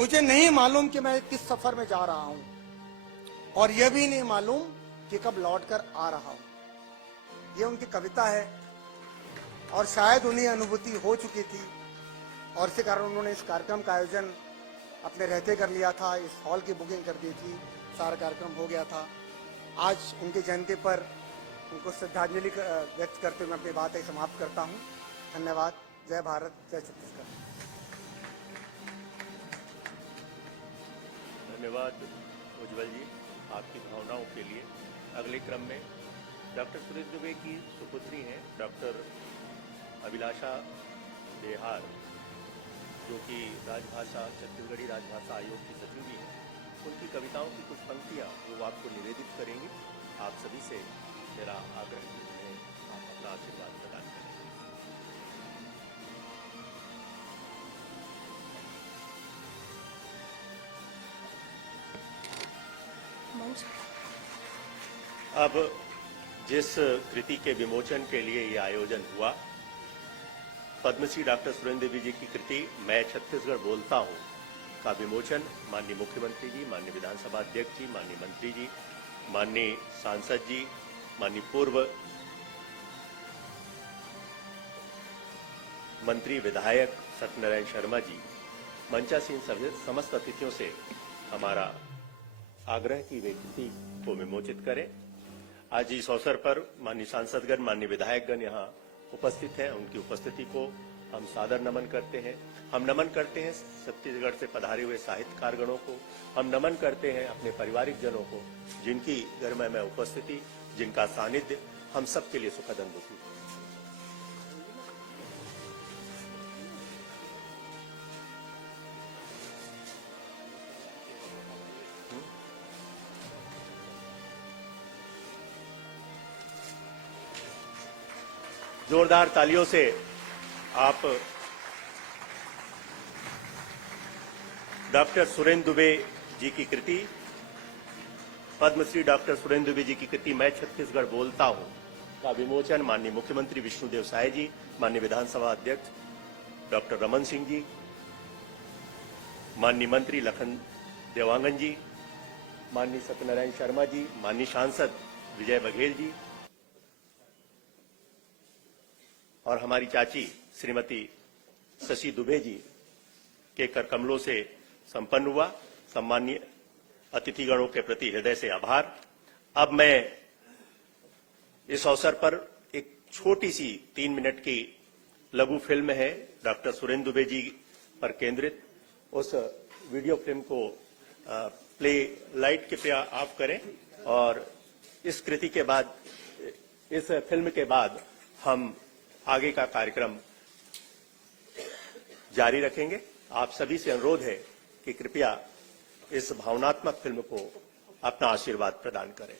मुझे नहीं मालूम कि मैं किस सफर में जा रहा हूं और यह भी नहीं मालूम कि कब लौटकर आ रहा हूं। यह उनकी कविता है और शायद उन्हें अनुभूति हो चुकी थी और इसी कारण उन्होंने इस कार्यक्रम का आयोजन अपने रहते कर लिया था। इस हॉल की बुकिंग कर दी थी, सारा कार्यक्रम हो गया था। आज उनकी जयंती पर उनको श्रद्धांजलि व्यक्त करते हुए मैं अपनी बातें समाप्त करता हूं। धन्यवाद। जय भारत, जय छत्तीसगढ़। धन्यवाद उज्ज्वल जी आपकी भावनाओं के लिए। अगले क्रम में डॉक्टर सुरेश दुबे की सुपुत्री हैं डॉक्टर अभिलाषा बेहार, जो कि राजभाषा छत्तीसगढ़ी राजभाषा आयोग की सचिव भी हैं। उनकी कविताओं की कुछ पंक्तियां वो आपको निवेदित करेंगी। आप सभी से मेरा आग्रह है आप अपना आशीर्वाद प्रदान करें। अब जिस कृति के विमोचन के लिए ये आयोजन हुआ, पद्मश्री डॉक्टर सुरेंद्र देवी जी की कृति मैं छत्तीसगढ़ बोलता हूँ का विमोचन माननीय मुख्यमंत्री जी, माननीय विधानसभा अध्यक्ष जी, माननीय मंत्री जी, माननीय सांसद जी, माननीय पूर्व मंत्री विधायक सत्यनारायण शर्मा जी, मंचासीन समस्त अतिथियों से हमारा आग्रह की वे कृति को विमोचित करें। आज इस अवसर पर माननीय सांसदगण, माननीय विधायकगण यहाँ उपस्थित हैं। उनकी उपस्थिति को हम सादर नमन करते हैं। हम नमन करते हैं छत्तीसगढ़ से पधारे हुए साहित्यकारगणों को। हम नमन करते हैं अपने पारिवारिक जनों को, जिनकी गरिमामय उपस्थिति, जिनका सानिध्य हम सबके लिए सुखद अनुभूति है। जोरदार तालियों से आप डॉक्टर सुरेंद्र दुबे जी की कृति, पद्मश्री डॉक्टर सुरेंद्र दुबे जी की कृति मैं छत्तीसगढ़ बोलता हूं का विमोचन माननीय मुख्यमंत्री विष्णुदेव साय जी, माननीय विधानसभा अध्यक्ष डॉक्टर रमन सिंह जी, माननीय मंत्री लखन देवांगन जी, माननीय सत्यनारायण शर्मा जी, माननीय सांसद विजय बघेल जी और हमारी चाची श्रीमती शशि दुबे जी के कर कमलों से संपन्न हुआ। सम्मानीय अतिथिगणों के प्रति हृदय से आभार। अब मैं इस अवसर पर एक छोटी सी 3 मिनट की लघु फिल्म है डॉक्टर सुरेंद्र दुबे जी पर केंद्रित, उस वीडियो फिल्म को प्ले लाइट कृपया ऑफ करें और इस कृति के बाद, इस फिल्म के बाद हम आगे का कार्यक्रम जारी रखेंगे। आप सभी से अनुरोध है कि कृपया इस भावनात्मक फिल्म को अपना आशीर्वाद प्रदान करें।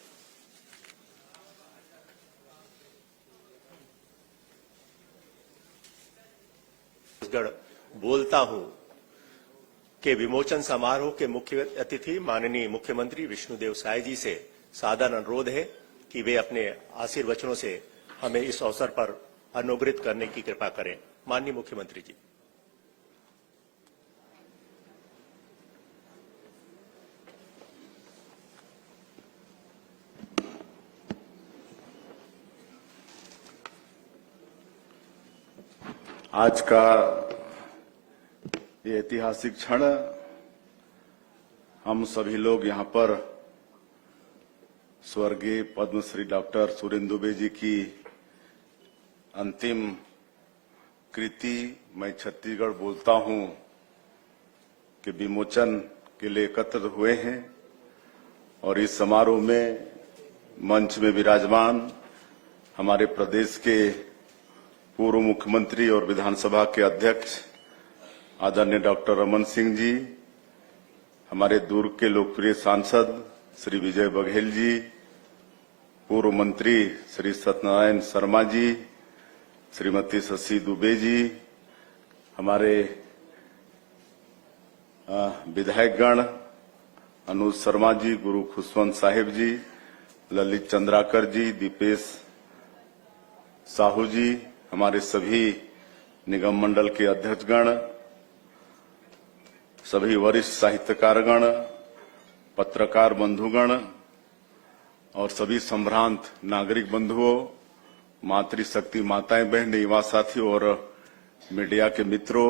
छत्तीसगढ़ बोलता हूं के विमोचन समारोह के मुख्य अतिथि माननीय मुख्यमंत्री विष्णुदेव साय जी से सादर अनुरोध है कि वे अपने आशीर्वचनों से हमें इस अवसर पर अनुग्रहित करने की कृपा करें। माननीय मुख्यमंत्री जी। आज का ये ऐतिहासिक क्षण हम सभी लोग यहाँ पर स्वर्गीय पद्मश्री डॉक्टर सुरेंद्र दुबे जी की अंतिम कृति मैं छत्तीसगढ़ बोलता हूं के विमोचन के लिए एकत्र हुए हैं और इस समारोह में मंच में विराजमान हमारे प्रदेश के पूर्व मुख्यमंत्री और विधानसभा के अध्यक्ष आदरणीय डॉक्टर रमन सिंह जी, हमारे दुर्ग के लोकप्रिय सांसद श्री विजय बघेल जी, पूर्व मंत्री श्री सत्यनारायण शर्मा जी, श्रीमती शशि दुबे जी, हमारे विधायकगण अनुज शर्मा जी, गुरु खुशवंत साहिब जी, ललित चंद्राकर जी, दीपेश साहू जी, हमारे सभी निगम मंडल के अध्यक्षगण, सभी वरिष्ठ साहित्यकारगण, पत्रकार बंधुगण और सभी संभ्रांत नागरिक बंधुओं, मातृशक्ति माताएं, बहनें, युवा साथियों और मीडिया के मित्रों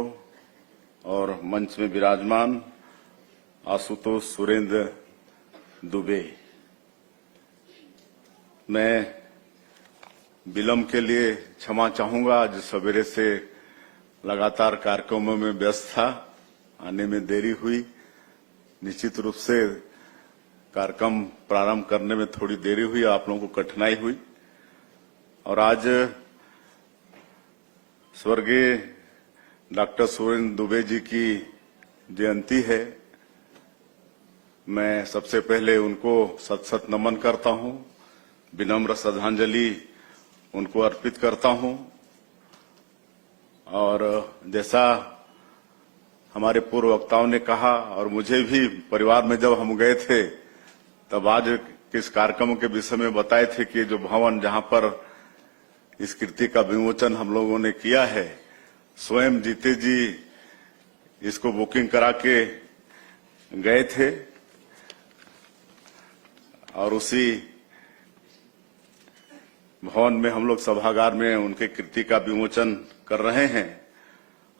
और मंच में विराजमान आशुतोष सुरेंद्र दुबे, मैं विलंब के लिए क्षमा चाहूंगा। आज सवेरे से लगातार कार्यक्रमों में व्यस्त था, आने में देरी हुई। निश्चित रूप से कार्यक्रम प्रारंभ करने में थोड़ी देरी हुई, आप लोगों को कठिनाई हुई। और आज स्वर्गीय डॉक्टर सुरेंद्र दुबे जी की जयंती है। मैं सबसे पहले उनको सत सत नमन करता हूं, विनम्र श्रद्धांजलि उनको अर्पित करता हूं। और जैसा हमारे पूर्व वक्ताओं ने कहा और मुझे भी परिवार में जब हम गए थे तब आज किस कार्यक्रम के विषय में बताए थे कि जो भवन जहां पर इस कृति का विमोचन हम लोगों ने किया है, स्वयं जीते जी इसको बुकिंग करा के गए थे और उसी भवन में हम लोग सभागार में उनके कृति का विमोचन कर रहे हैं।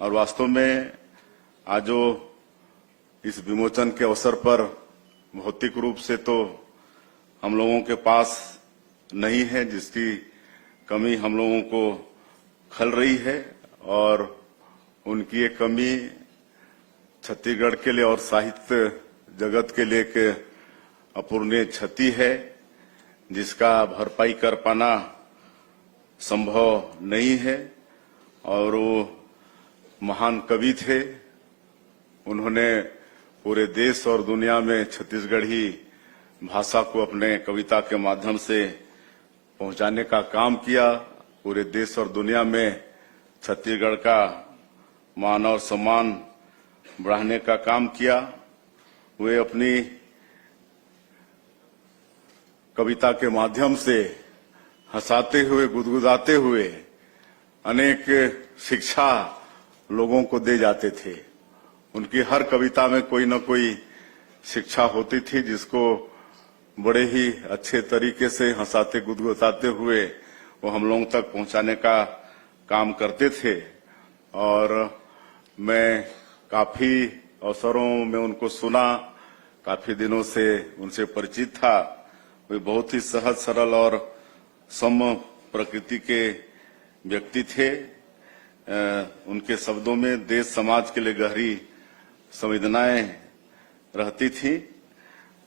और वास्तव में आज जो इस विमोचन के अवसर पर भौतिक रूप से तो हम लोगों के पास नहीं है, जिसकी कमी हम लोगों को खल रही है। और उनकी ये कमी छत्तीसगढ़ के लिए और साहित्य जगत के लिए एक अपूरणीय क्षति है, जिसका भरपाई कर पाना संभव नहीं है। और वो महान कवि थे, उन्होंने पूरे देश और दुनिया में छत्तीसगढ़ी भाषा को अपने कविता के माध्यम से पहुंचाने का काम किया। पूरे देश और दुनिया में छत्तीसगढ़ का मान और सम्मान बढ़ाने का काम किया। वे अपनी कविता के माध्यम से हंसाते हुए, गुदगुदाते हुए अनेक शिक्षा लोगों को दे जाते थे। उनकी हर कविता में कोई न कोई शिक्षा होती थी, जिसको बड़े ही अच्छे तरीके से हंसाते गुदगुदाते हुए वो हम लोगों तक पहुंचाने का काम करते थे। और मैं काफी अवसरों में उनको सुना, काफी दिनों से उनसे परिचित था। वे बहुत ही सहज सरल और सम प्रकृति के व्यक्ति थे। उनके शब्दों में देश समाज के लिए गहरी संवेदनाएं रहती थी।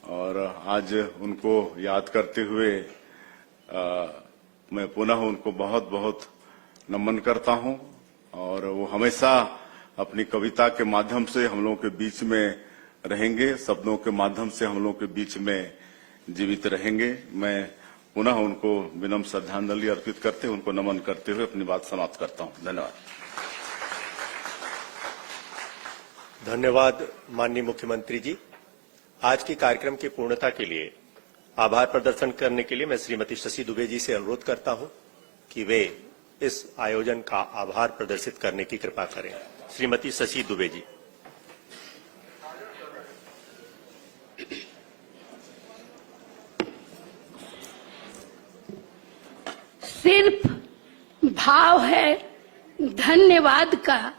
और आज उनको याद करते हुए मैं पुनः उनको बहुत बहुत नमन करता हूं। और वो हमेशा अपनी कविता के माध्यम से हम लोगों के बीच में रहेंगे, शब्दों के माध्यम से हम लोगों के बीच में जीवित रहेंगे। मैं पुनः उनको विनम्र श्रद्धांजलि अर्पित करते, उनको नमन करते हुए अपनी बात समाप्त करता हूं। धन्यवाद। धन्यवाद माननीय मुख्यमंत्री जी। आज के कार्यक्रम की पूर्णता के लिए आभार प्रदर्शन करने के लिए मैं श्रीमती शशि दुबे जी से अनुरोध करता हूं कि वे इस आयोजन का आभार प्रदर्शित करने की कृपा करें। श्रीमती शशि दुबे जी। सिर्फ भाव है धन्यवाद का,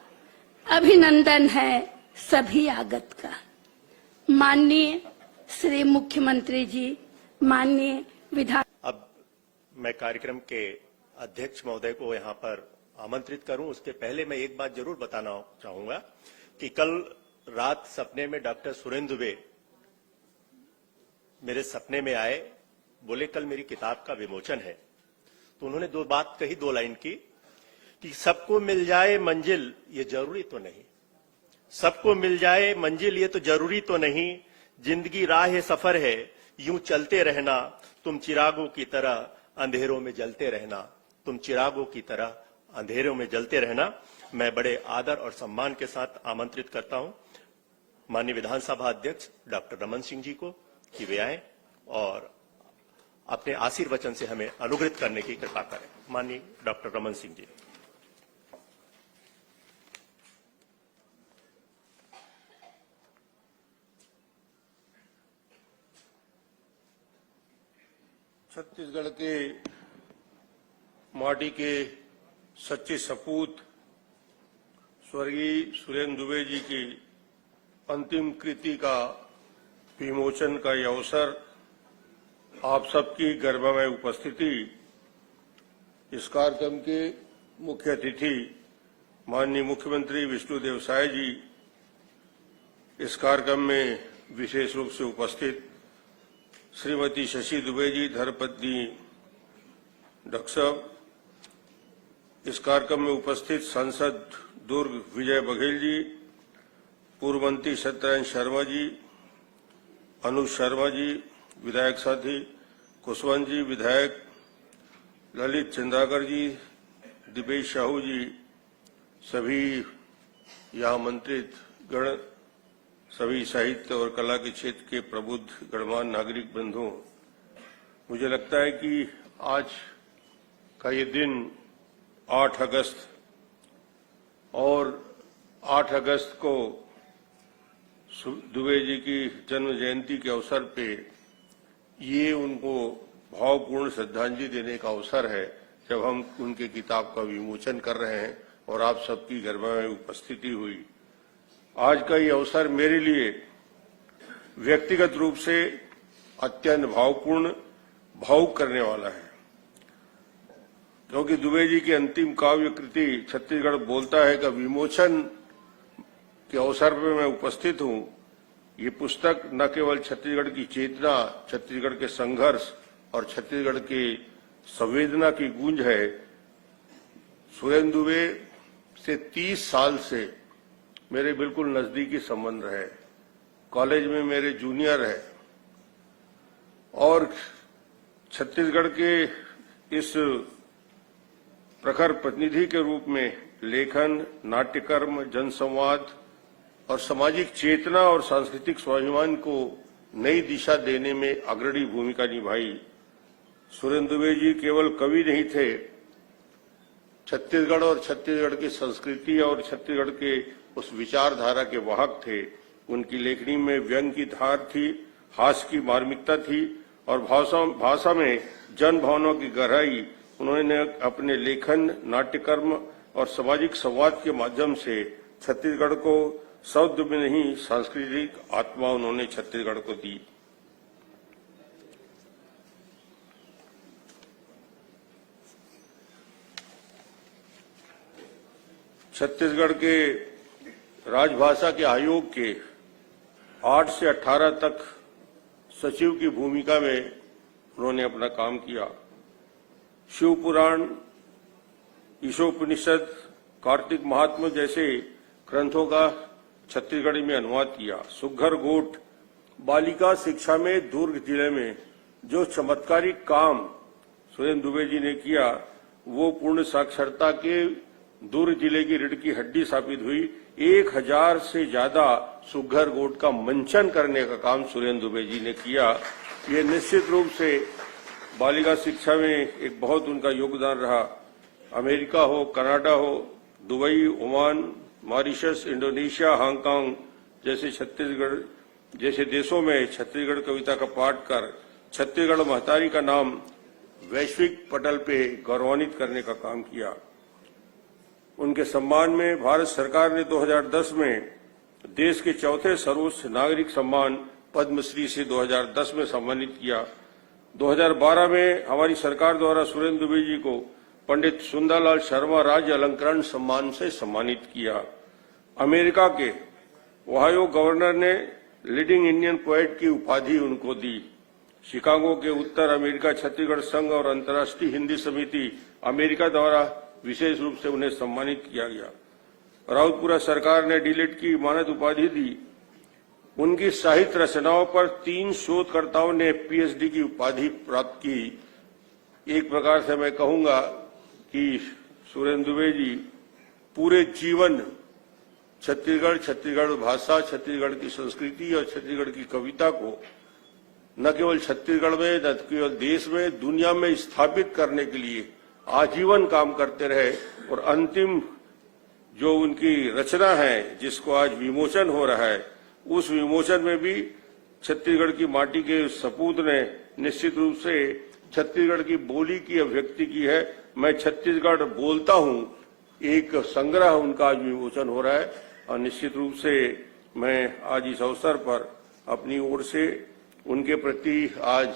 अभिनंदन है सभी आगत का। माननीय श्री मुख्यमंत्री जी, माननीय विधान। अब मैं कार्यक्रम के अध्यक्ष महोदय को यहां पर आमंत्रित करूं, उसके पहले मैं एक बात जरूर बताना चाहूंगा कि कल रात सपने में डॉक्टर सुरेंद्र दुबे मेरे सपने में आए, बोले कल मेरी किताब का विमोचन है। तो उन्होंने दो बात कही, दो लाइन की कि सबको मिल जाए मंजिल ये जरूरी तो नहीं, सबको मिल जाए मंजिल ये तो जरूरी तो नहीं, जिंदगी राह सफर है यूं चलते रहना, तुम चिरागों की तरह अंधेरों में जलते रहना, तुम चिरागों की तरह अंधेरों में जलते रहना। मैं बड़े आदर और सम्मान के साथ आमंत्रित करता हूं माननीय विधानसभा अध्यक्ष डॉक्टर रमन सिंह जी को कि वे आए और अपने आशीर्वचन से हमें अनुग्रहित करने की कृपा करें। माननीय डॉक्टर रमन सिंह जी। छत्तीसगढ़ के माटी के सच्चे सपूत स्वर्गीय सुरेंद्र दुबे जी की अंतिम कृति का विमोचन का यह अवसर, आप सबकी गरिमामय उपस्थिति, इस कार्यक्रम के मुख्य अतिथि माननीय मुख्यमंत्री विष्णुदेव साय जी, इस कार्यक्रम में विशेष रूप से उपस्थित श्रीमती शशि दुबे जी, धर्मपत्नी डॉक्टर साहब, इस कार्यक्रम में उपस्थित सांसद दुर्ग विजय बघेल जी, पूर्व मंत्री सत्यनारायण शर्मा जी, अनुज शर्मा जी, विधायक साथी कुशवंत जी, विधायक ललित चंद्राकर जी, दिपेश साहू जी, सभी यहाँ आमंत्रित गण, सभी साहित्य और कला के क्षेत्र के प्रबुद्ध गणमान्य नागरिक बंधुओं, मुझे लगता है कि आज का ये दिन 8 अगस्त और 8 अगस्त को दुबे जी की जन्म जयंती के अवसर पे ये उनको भावपूर्ण श्रद्धांजलि देने का अवसर है, जब हम उनके किताब का विमोचन कर रहे हैं और आप सबकी गरिमामय उपस्थिति हुई। आज का ये अवसर मेरे लिए व्यक्तिगत रूप से अत्यंत भावपूर्ण, भावुक करने वाला है, क्योंकि दुबे जी की अंतिम काव्य कृति छत्तीसगढ़ बोलता है का विमोचन के अवसर पर मैं उपस्थित हूं। ये पुस्तक न केवल छत्तीसगढ़ की चेतना, छत्तीसगढ़ के संघर्ष और छत्तीसगढ़ की संवेदना की गूंज है। सुरेंद्र दुबे से 30 साल से मेरे बिल्कुल नजदीकी संबंध रहे, कॉलेज में मेरे जूनियर है और छत्तीसगढ़ के इस प्रखर प्रतिनिधि के रूप में लेखन, नाट्यकर्म, जनसंवाद और सामाजिक चेतना और सांस्कृतिक स्वाभिमान को नई दिशा देने में अग्रणी भूमिका निभाई। सुरेंद्र दुबे जी केवल कवि नहीं थे, छत्तीसगढ़ और छत्तीसगढ़ की संस्कृति और छत्तीसगढ़ के उस विचारधारा के वाहक थे। उनकी लेखनी में व्यंग की धार थी, हास्य की मार्मिकता थी और भाषा में जन भावनाओं की गहराई। उन्होंने अपने लेखन, नाट्यकर्म और सामाजिक संवाद के माध्यम से छत्तीसगढ़ को शब्द में नहीं, सांस्कृतिक आत्मा उन्होंने छत्तीसगढ़ को दी। छत्तीसगढ़ के राजभाषा के आयोग के 8 से 18 तक सचिव की भूमिका में उन्होंने अपना काम किया। शिव पुराण, ईशोपनिषद, कार्तिक महात्म्य जैसे ग्रंथों का छत्तीसगढ़ी में अनुवाद किया। सुघ्घर गोठ बालिका शिक्षा में दुर्ग जिले में जो चमत्कारिक काम सुरेंद्र दुबे जी ने किया, वो पूर्ण साक्षरता के दुर्ग जिले की रीढ़ की हड्डी साबित हुई। 1000 से ज्यादा सुघ्घर गोठ का मंचन करने का काम सुरेंद्र दुबे जी ने किया। ये निश्चित रूप से बालिका शिक्षा में एक बहुत उनका योगदान रहा। अमेरिका हो, कनाडा हो, Dubai, Oman, Mauritius, Indonesia, Hong Kong जैसे देशों में छत्तीसगढ़ कविता का पाठ कर छत्तीसगढ़ महतारी का नाम वैश्विक पटल पे गौरवान्वित करने का काम किया। उनके सम्मान में भारत सरकार ने 2010 में देश के चौथे सर्वोच्च नागरिक सम्मान पद्मश्री से 2010 में सम्मानित किया। 2012 में हमारी सरकार द्वारा सुरेंद्र दुबे जी को पंडित सुंदरलाल शर्मा राज्य अलंकरण सम्मान से सम्मानित किया। अमेरिका के ओहायो गवर्नर ने लीडिंग इंडियन पोएट की उपाधि उनको दी। शिकागो के उत्तर अमेरिका छत्तीसगढ़ संघ और अंतर्राष्ट्रीय हिंदी समिति अमेरिका द्वारा विशेष रूप से उन्हें सम्मानित किया गया। राउतपुरा सरकार ने डीलिट की मानद उपाधि दी। उनकी साहित्य रचनाओं पर 3 शोधकर्ताओं ने पीएचडी की उपाधि प्राप्त की। एक प्रकार से मैं कहूंगा कि सुरेंद्र दुबे जी पूरे जीवन छत्तीसगढ़ भाषा, छत्तीसगढ़ की संस्कृति और छत्तीसगढ़ की कविता को न केवल छत्तीसगढ़ में, न केवल देश में, दुनिया में स्थापित करने के लिए आजीवन काम करते रहे। और अंतिम जो उनकी रचना है, जिसको आज विमोचन हो रहा है, उस विमोचन में भी छत्तीसगढ़ की माटी के सपूत ने निश्चित रूप से छत्तीसगढ़ की बोली की अभिव्यक्ति की है। मैं छत्तीसगढ़ बोलता हूं, एक संग्रह उनका आज विमोचन हो रहा है और निश्चित रूप से मैं आज इस अवसर पर अपनी ओर से उनके प्रति आज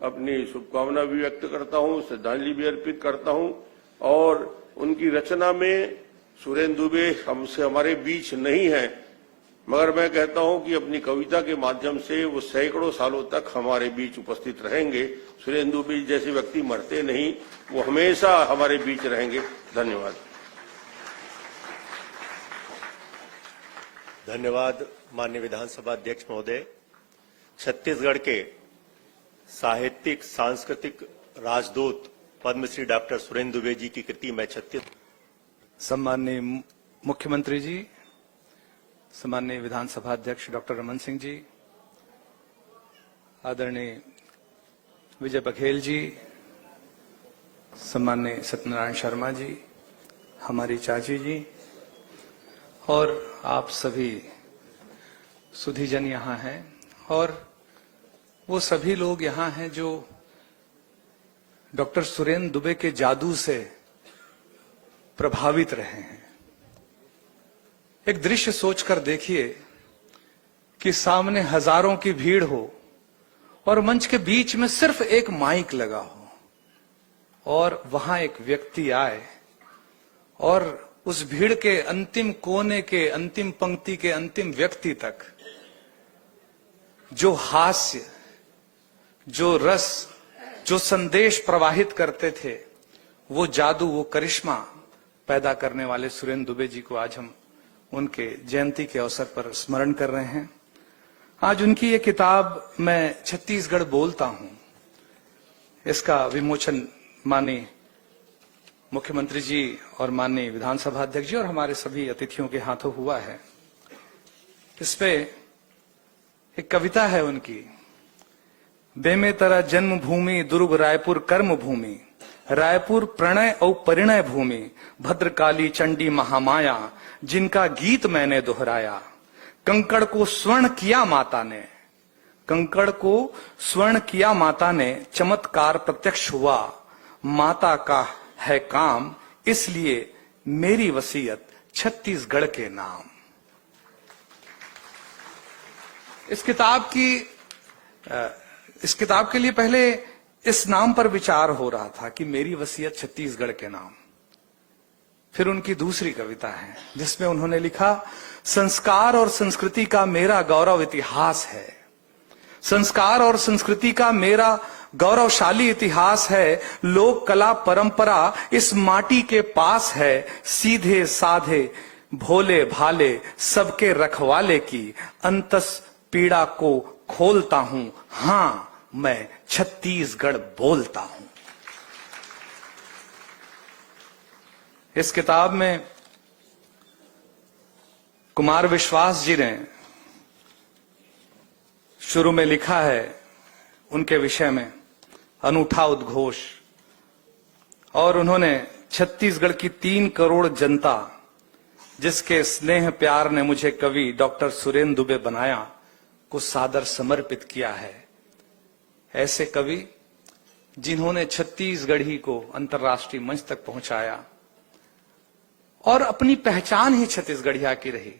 अपनी शुभकामना भी व्यक्त करता हूं, श्रद्धांजलि भी अर्पित करता हूं। और उनकी रचना में सुरेंद्र दुबे हमसे हमारे बीच नहीं है, मगर मैं कहता हूं कि अपनी कविता के माध्यम से वो सैकड़ों सालों तक हमारे बीच उपस्थित रहेंगे। सुरेंद्र दुबे जैसे व्यक्ति मरते नहीं, वो हमेशा हमारे बीच रहेंगे। धन्यवाद। धन्यवाद माननीय विधानसभा अध्यक्ष महोदय। छत्तीसगढ़ के साहित्यिक सांस्कृतिक राजदूत पद्मश्री डॉक्टर सुरेंद्र दुबे जी की कृति मैं सम्माननीय मुख्यमंत्री जी, सम्माननीय विधानसभा अध्यक्ष डॉक्टर रमन सिंह जी, आदरणीय विजय बघेल जी, सम्माननीय सत्यनारायण शर्मा जी, हमारी चाची जी और आप सभी सुधीजन यहाँ हैं और वो सभी लोग यहाँ हैं जो डॉक्टर सुरेंद्र दुबे के जादू से प्रभावित रहे हैं। एक दृश्य सोचकर देखिए कि सामने हजारों की भीड़ हो और मंच के बीच में सिर्फ एक माइक लगा हो और वहां एक व्यक्ति आए और उस भीड़ के अंतिम कोने के अंतिम पंक्ति के अंतिम व्यक्ति तक जो हास्य, जो रस, जो संदेश प्रवाहित करते थे, वो जादू, वो करिश्मा पैदा करने वाले सुरेंद्र दुबे जी को आज हम उनके जयंती के अवसर पर स्मरण कर रहे हैं। आज उनकी ये किताब मैं छत्तीसगढ़ बोलता हूं, इसका विमोचन माननीय मुख्यमंत्री जी और माननीय विधानसभा अध्यक्ष जी और हमारे सभी अतिथियों के हाथों हुआ है। इस पे एक कविता है उनकी, बेमे तरा जन्मभूमि दुर्ग रायपुर कर्म भूमि, रायपुर प्रणय और परिणय भूमि, भद्रकाली चंडी महामाया जिनका गीत मैंने दोहराया, कंकड़ को स्वर्ण किया माता ने, कंकड़ को स्वर्ण किया माता ने, चमत्कार प्रत्यक्ष हुआ, माता का है काम, इसलिए मेरी वसीयत छत्तीसगढ़ के नाम। इस किताब के लिए पहले इस नाम पर विचार हो रहा था कि मेरी वसीयत छत्तीसगढ़ के नाम। फिर उनकी दूसरी कविता है जिसमें उन्होंने लिखा, संस्कार और संस्कृति का मेरा गौरव इतिहास है, संस्कार और संस्कृति का मेरा गौरवशाली इतिहास है, लोक कला परंपरा इस माटी के पास है, सीधे साधे भोले भाले सबके रखवाले की अंतस पीड़ा को खोलता हूं, हां मैं छत्तीसगढ़ बोलता हूं। इस किताब में कुमार विश्वास जी ने शुरू में लिखा है उनके विषय में अनूठा उद्घोष, और उन्होंने छत्तीसगढ़ की 3 करोड़ जनता जिसके स्नेह प्यार ने मुझे कवि डॉक्टर सुरेंद्र दुबे बनाया को सादर समर्पित किया है। ऐसे कवि जिन्होंने छत्तीसगढ़ी को अंतर्राष्ट्रीय मंच तक पहुंचाया और अपनी पहचान ही छत्तीसगढ़िया की रही।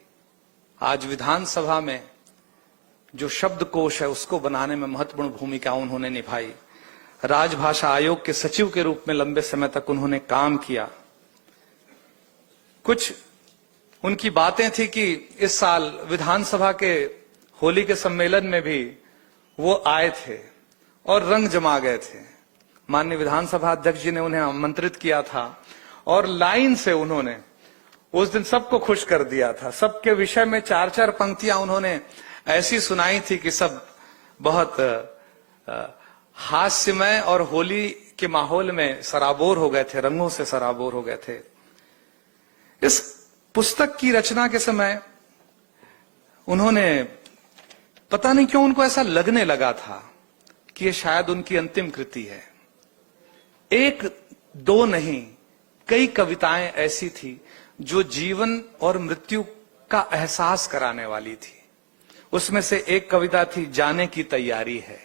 आज विधानसभा में जो शब्दकोश है उसको बनाने में महत्वपूर्ण भूमिका उन्होंने निभाई। राजभाषा आयोग के सचिव के रूप में लंबे समय तक उन्होंने काम किया। कुछ उनकी बातें थी कि इस साल विधानसभा के होली के सम्मेलन में भी वो आए थे और रंग जमा गए थे। माननीय विधानसभा अध्यक्ष जी ने उन्हें आमंत्रित किया था और लाइन से उन्होंने उस दिन सबको खुश कर दिया था। सबके विषय में 4-4 पंक्तियां उन्होंने ऐसी सुनाई थी कि सब बहुत हास्यमय और होली के माहौल में सराबोर हो गए थे, रंगों से सराबोर हो गए थे। इस पुस्तक की रचना के समय उन्होंने, पता नहीं क्यों उनको ऐसा लगने लगा था कि ये शायद उनकी अंतिम कृति है। 1-2 नहीं, कई कविताएं ऐसी थी जो जीवन और मृत्यु का एहसास कराने वाली थी। उसमें से एक कविता थी जाने की तैयारी है,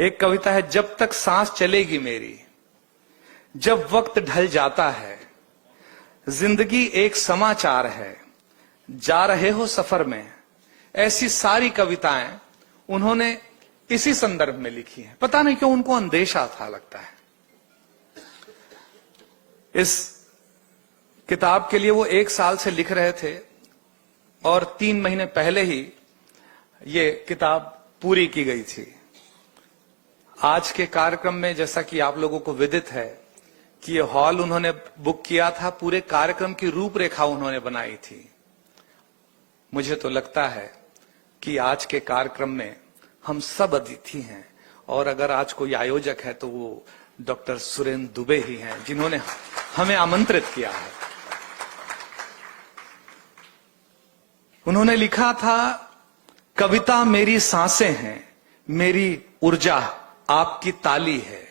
एक कविता है, जब तक सांस चलेगी मेरी, जब वक्त ढल जाता है, जिंदगी एक समाचार है, जा रहे हो सफर में। ऐसी सारी कविताएं उन्होंने इसी संदर्भ में लिखी हैं। पता नहीं क्यों उनको अंदेशा था, लगता है। इस किताब के लिए वो 1 साल से लिख रहे थे और 3 महीने पहले ही ये किताब पूरी की गई थी। आज के कार्यक्रम में, जैसा कि आप लोगों को विदित है कि ये हॉल उन्होंने बुक किया था, पूरे कार्यक्रम की रूपरेखा उन्होंने बनाई थी। मुझे तो लगता है कि आज के कार्यक्रम में हम सब अतिथि हैं, और अगर आज कोई आयोजक है तो वो डॉक्टर सुरेंद्र दुबे ही हैं, जिन्होंने हमें आमंत्रित किया है। उन्होंने लिखा था, कविता मेरी सांसें हैं, मेरी ऊर्जा आपकी ताली है।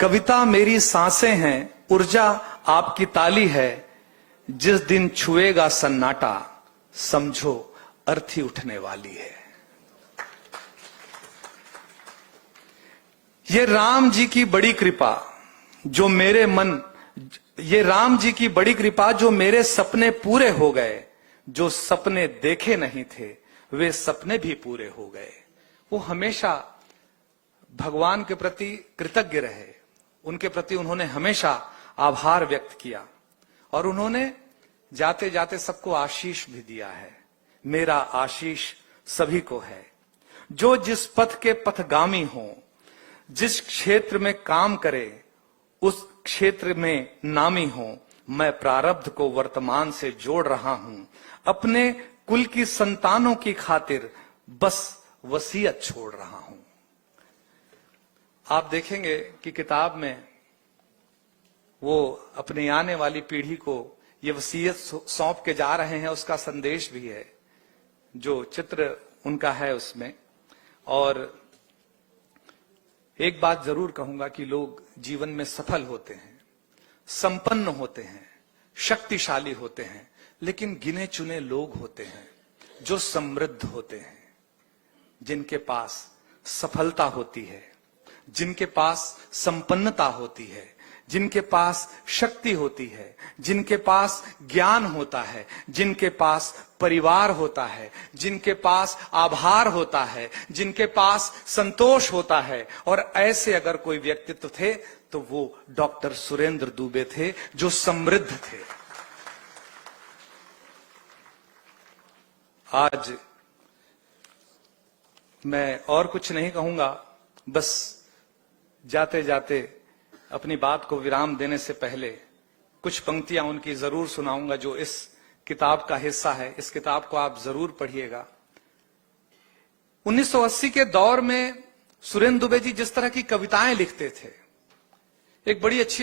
कविता मेरी सांसें हैं, ऊर्जा आपकी ताली है। जिस दिन छुएगा सन्नाटा, समझो अर्थी उठने वाली है। ये राम जी की बड़ी कृपा जो मेरे मन, ये राम जी की बड़ी कृपा जो मेरे सपने पूरे हो गए। जो सपने देखे नहीं थे वे सपने भी पूरे हो गए। वो हमेशा भगवान के प्रति कृतज्ञ रहे, उनके प्रति उन्होंने हमेशा आभार व्यक्त किया, और उन्होंने जाते जाते सबको आशीष भी दिया है। मेरा आशीष सभी को है, जो जिस पथ के पथगामी हो, जिस क्षेत्र में काम करे उस क्षेत्र में नामी हो। मैं प्रारब्ध को वर्तमान से जोड़ रहा हूं, अपने कुल की संतानों की खातिर बस वसीयत छोड़ रहा हूं। आप देखेंगे कि किताब में वो अपनी आने वाली पीढ़ी को ये वसीयत सौंप के जा रहे हैं, उसका संदेश भी है, जो चित्र उनका है उसमें। और एक बात जरूर कहूंगा कि लोग जीवन में सफल होते हैं, संपन्न होते हैं, शक्तिशाली होते हैं, लेकिन गिने चुने लोग होते हैं जो समृद्ध होते हैं, जिनके पास सफलता होती है, जिनके पास संपन्नता होती है, जिनके पास शक्ति होती है, जिनके पास ज्ञान होता है, जिनके पास परिवार होता है, जिनके पास आभार होता है, जिनके पास संतोष होता है। और ऐसे अगर कोई व्यक्तित्व थे तो वो डॉक्टर सुरेंद्र दुबे थे, जो समृद्ध थे। आज मैं और कुछ नहीं कहूंगा, बस जाते जाते अपनी बात को विराम देने से पहले कुछ पंक्तियां उनकी जरूर सुनाऊंगा, जो इस किताब का हिस्सा है। इस किताब को आप जरूर पढ़िएगा। 1980 के दौर में सुरेंद्र दुबे जी जिस तरह की कविताएं लिखते थे, एक बड़ी अच्छी